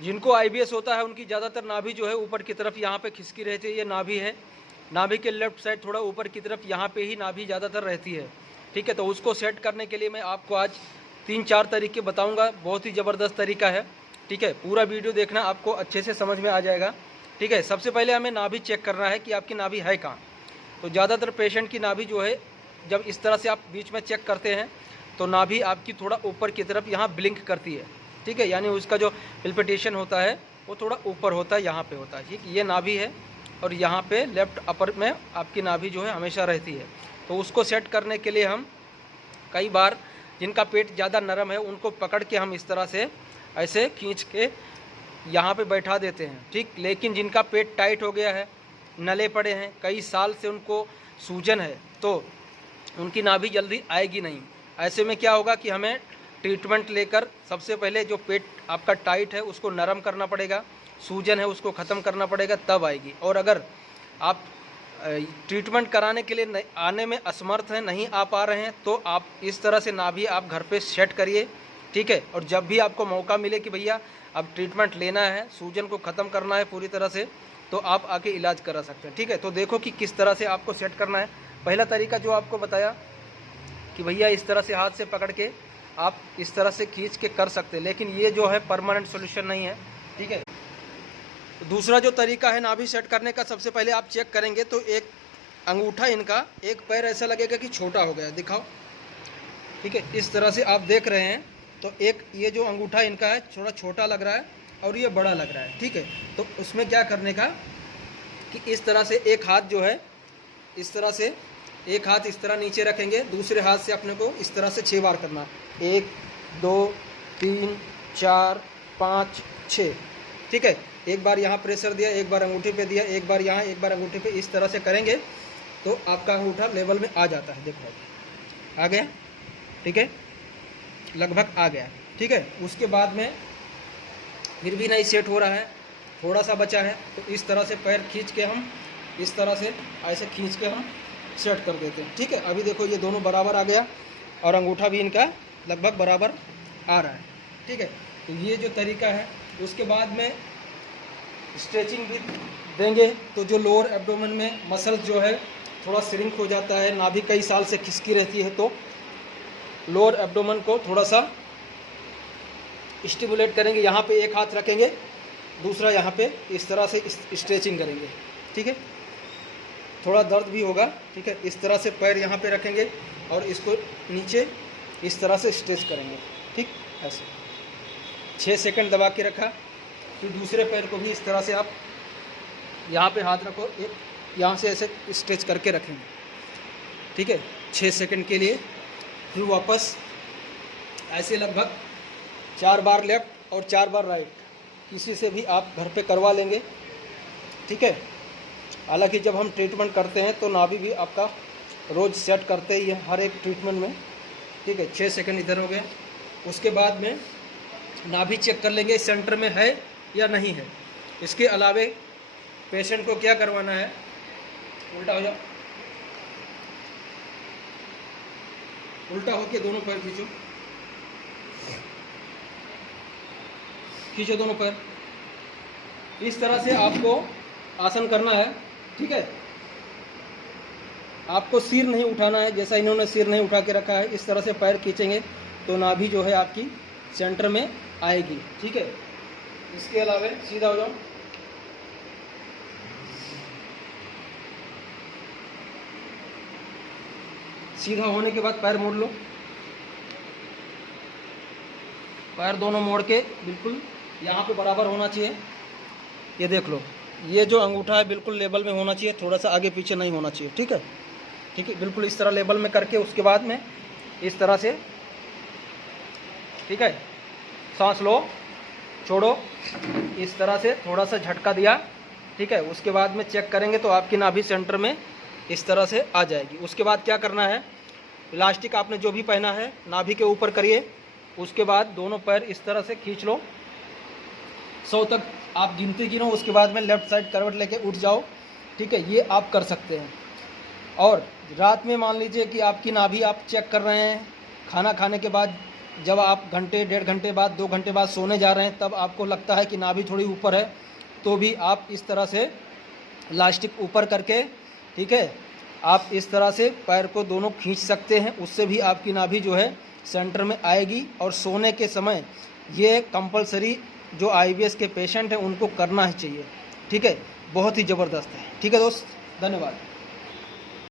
जिनको IBS होता है उनकी ज़्यादातर नाभि जो है ऊपर की तरफ यहाँ पे खिसकी रहती है। ये नाभि है, नाभि के लेफ्ट साइड थोड़ा ऊपर की तरफ यहाँ पे ही नाभि ज़्यादातर रहती है। ठीक है, तो उसको सेट करने के लिए मैं आपको आज 3-4 तरीके बताऊँगा। बहुत ही ज़बरदस्त तरीका है। ठीक है, पूरा वीडियो देखना, आपको अच्छे से समझ में आ जाएगा। ठीक है, सबसे पहले हमें नाभि चेक करना है कि आपकी नाभि है कहाँ। तो ज़्यादातर पेशेंट की नाभि जो है, जब इस तरह से आप बीच में चेक करते हैं तो नाभि आपकी थोड़ा ऊपर की तरफ यहाँ ब्लिंक करती है। ठीक है, यानी उसका जो पिल्पिटेशन होता है वो थोड़ा ऊपर होता है, यहाँ पे होता है। ठीक, ये नाभि है और यहाँ पे लेफ्ट अपर में आपकी नाभि जो है हमेशा रहती है। तो उसको सेट करने के लिए हम कई बार, जिनका पेट ज़्यादा नरम है उनको पकड़ के हम इस तरह से ऐसे खींच के यहाँ पे बैठा देते हैं। ठीक, लेकिन जिनका पेट टाइट हो गया है, नले पड़े हैं, कई साल से उनको सूजन है, तो उनकी नाभि जल्दी आएगी नहीं। ऐसे में क्या होगा कि हमें ट्रीटमेंट लेकर सबसे पहले जो पेट आपका टाइट है उसको नरम करना पड़ेगा, सूजन है उसको ख़त्म करना पड़ेगा, तब आएगी। और अगर आप ट्रीटमेंट कराने के लिए आने में असमर्थ हैं, नहीं आ पा रहे हैं, तो आप इस तरह से नाभि आप घर पे सेट करिए। ठीक है, और जब भी आपको मौका मिले कि भैया अब ट्रीटमेंट लेना है, सूजन को ख़त्म करना है पूरी तरह से, तो आप आके इलाज करा सकते हैं। ठीक है, तो देखो कि किस तरह से आपको सेट करना है। पहला तरीका जो आपको बताया कि भैया इस तरह से हाथ से पकड़ के आप इस तरह से खींच के कर सकते हैं, लेकिन ये जो है परमानेंट सॉल्यूशन नहीं है। ठीक है, दूसरा जो तरीका है नाभि सेट करने का, सबसे पहले आप चेक करेंगे तो एक अंगूठा इनका, एक पैर ऐसा लगेगा कि छोटा हो गया, दिखाओ। ठीक है, इस तरह से आप देख रहे हैं तो एक ये जो अंगूठा इनका है थोड़ा छोटा लग रहा है और ये बड़ा लग रहा है। ठीक है, तो उसमें क्या करने का कि इस तरह से एक हाथ जो है, इस तरह से एक हाथ इस तरह नीचे रखेंगे, दूसरे हाथ से अपने को इस तरह से 6 बार करना। 1 2 3 4 5 6। ठीक है, एक बार यहाँ प्रेशर दिया, एक बार अंगूठे पे दिया, एक बार यहाँ, एक बार अंगूठे पे, इस तरह से करेंगे तो आपका अंगूठा लेवल में आ जाता है। देखो आ गया। ठीक है, लगभग आ गया। ठीक है, उसके बाद में फिर भी नहीं सेट हो रहा है, थोड़ा सा बचा है, तो इस तरह से पैर खींच के हम इस तरह से ऐसे खींच के हम सेट कर देते हैं। ठीक है, अभी देखो ये दोनों बराबर आ गया और अंगूठा भी इनका लगभग बराबर आ रहा है। ठीक है, तो ये जो तरीका है, उसके बाद में स्ट्रेचिंग भी देंगे तो जो लोअर एब्डोमेन में मसल जो है थोड़ा श्रिंक हो जाता है, नाभि कई साल से खिसकी रहती है, तो लोअर एब्डोमेन को थोड़ा सा स्टिमुलेट करेंगे। यहाँ पे एक हाथ रखेंगे, दूसरा यहाँ पे इस तरह से स्ट्रेचिंग करेंगे। ठीक है, थोड़ा दर्द भी होगा। ठीक है, इस तरह से पैर यहाँ पे रखेंगे और इसको नीचे इस तरह से स्ट्रेच करेंगे। ठीक, ऐसे 6 सेकंड दबा के रखा, फिर दूसरे पैर को भी इस तरह से आप यहाँ पे हाथ रखो, एक यहाँ से ऐसे स्ट्रेच करके रखेंगे। ठीक है, 6 सेकंड के लिए, फिर वापस ऐसे लगभग 4 बार लेफ्ट और 4 बार राइट, किसी से भी आप घर पे करवा लेंगे। ठीक है, हालांकि जब हम ट्रीटमेंट करते हैं तो नाभि भी आपका रोज़ सेट करते ही है हर एक ट्रीटमेंट में। ठीक है, 6 सेकंड इधर हो गए। उसके बाद में नाभि चेक कर लेंगे सेंटर में है या नहीं है। इसके अलावे पेशेंट को क्या करवाना है, उल्टा हो जाओ, उल्टा होके दोनों पैर खींचो, खींचो दोनों पैर। इस तरह से आपको आसन करना है। ठीक है, आपको सिर नहीं उठाना है, जैसा इन्होंने सिर नहीं उठा के रखा है, इस तरह से पैर खींचेंगे तो नाभि जो है आपकी सेंटर में आएगी। ठीक है, इसके अलावा सीधा हो जाओ, सीधा होने के बाद पैर मोड़ लो, पैर दोनों मोड़ के बिल्कुल यहाँ पे बराबर होना चाहिए। ये देख लो, ये जो अंगूठा है बिल्कुल लेवल में होना चाहिए, थोड़ा सा आगे पीछे नहीं होना चाहिए। ठीक है, ठीक है, बिल्कुल इस तरह लेवल में करके उसके बाद में इस तरह से, ठीक है, सांस लो, छोड़ो, इस तरह से थोड़ा सा झटका दिया। ठीक है, उसके बाद में चेक करेंगे तो आपकी नाभि सेंटर में इस तरह से आ जाएगी। उसके बाद क्या करना है, इलास्टिक आपने जो भी पहना है नाभि के ऊपर करिए, उसके बाद दोनों पैर इस तरह से खींच लो, 100 तक आप गिनती गिनो, उसके बाद में लेफ़्ट साइड करवट लेके उठ जाओ। ठीक है, ये आप कर सकते हैं। और रात में मान लीजिए कि आपकी नाभि आप चेक कर रहे हैं, खाना खाने के बाद जब आप घंटे, 1.5 घंटे बाद, 2 घंटे बाद सोने जा रहे हैं, तब आपको लगता है कि नाभि थोड़ी ऊपर है, तो भी आप इस तरह से इलास्टिक ऊपर करके, ठीक है, आप इस तरह से पैर को दोनों खींच सकते हैं। उससे भी आपकी नाभि जो है सेंटर में आएगी। और सोने के समय ये कंपलसरी जो IBS के पेशेंट हैं उनको करना ही चाहिए, ठीक है। बहुत ही ज़बरदस्त है, ठीक है दोस्त, धन्यवाद।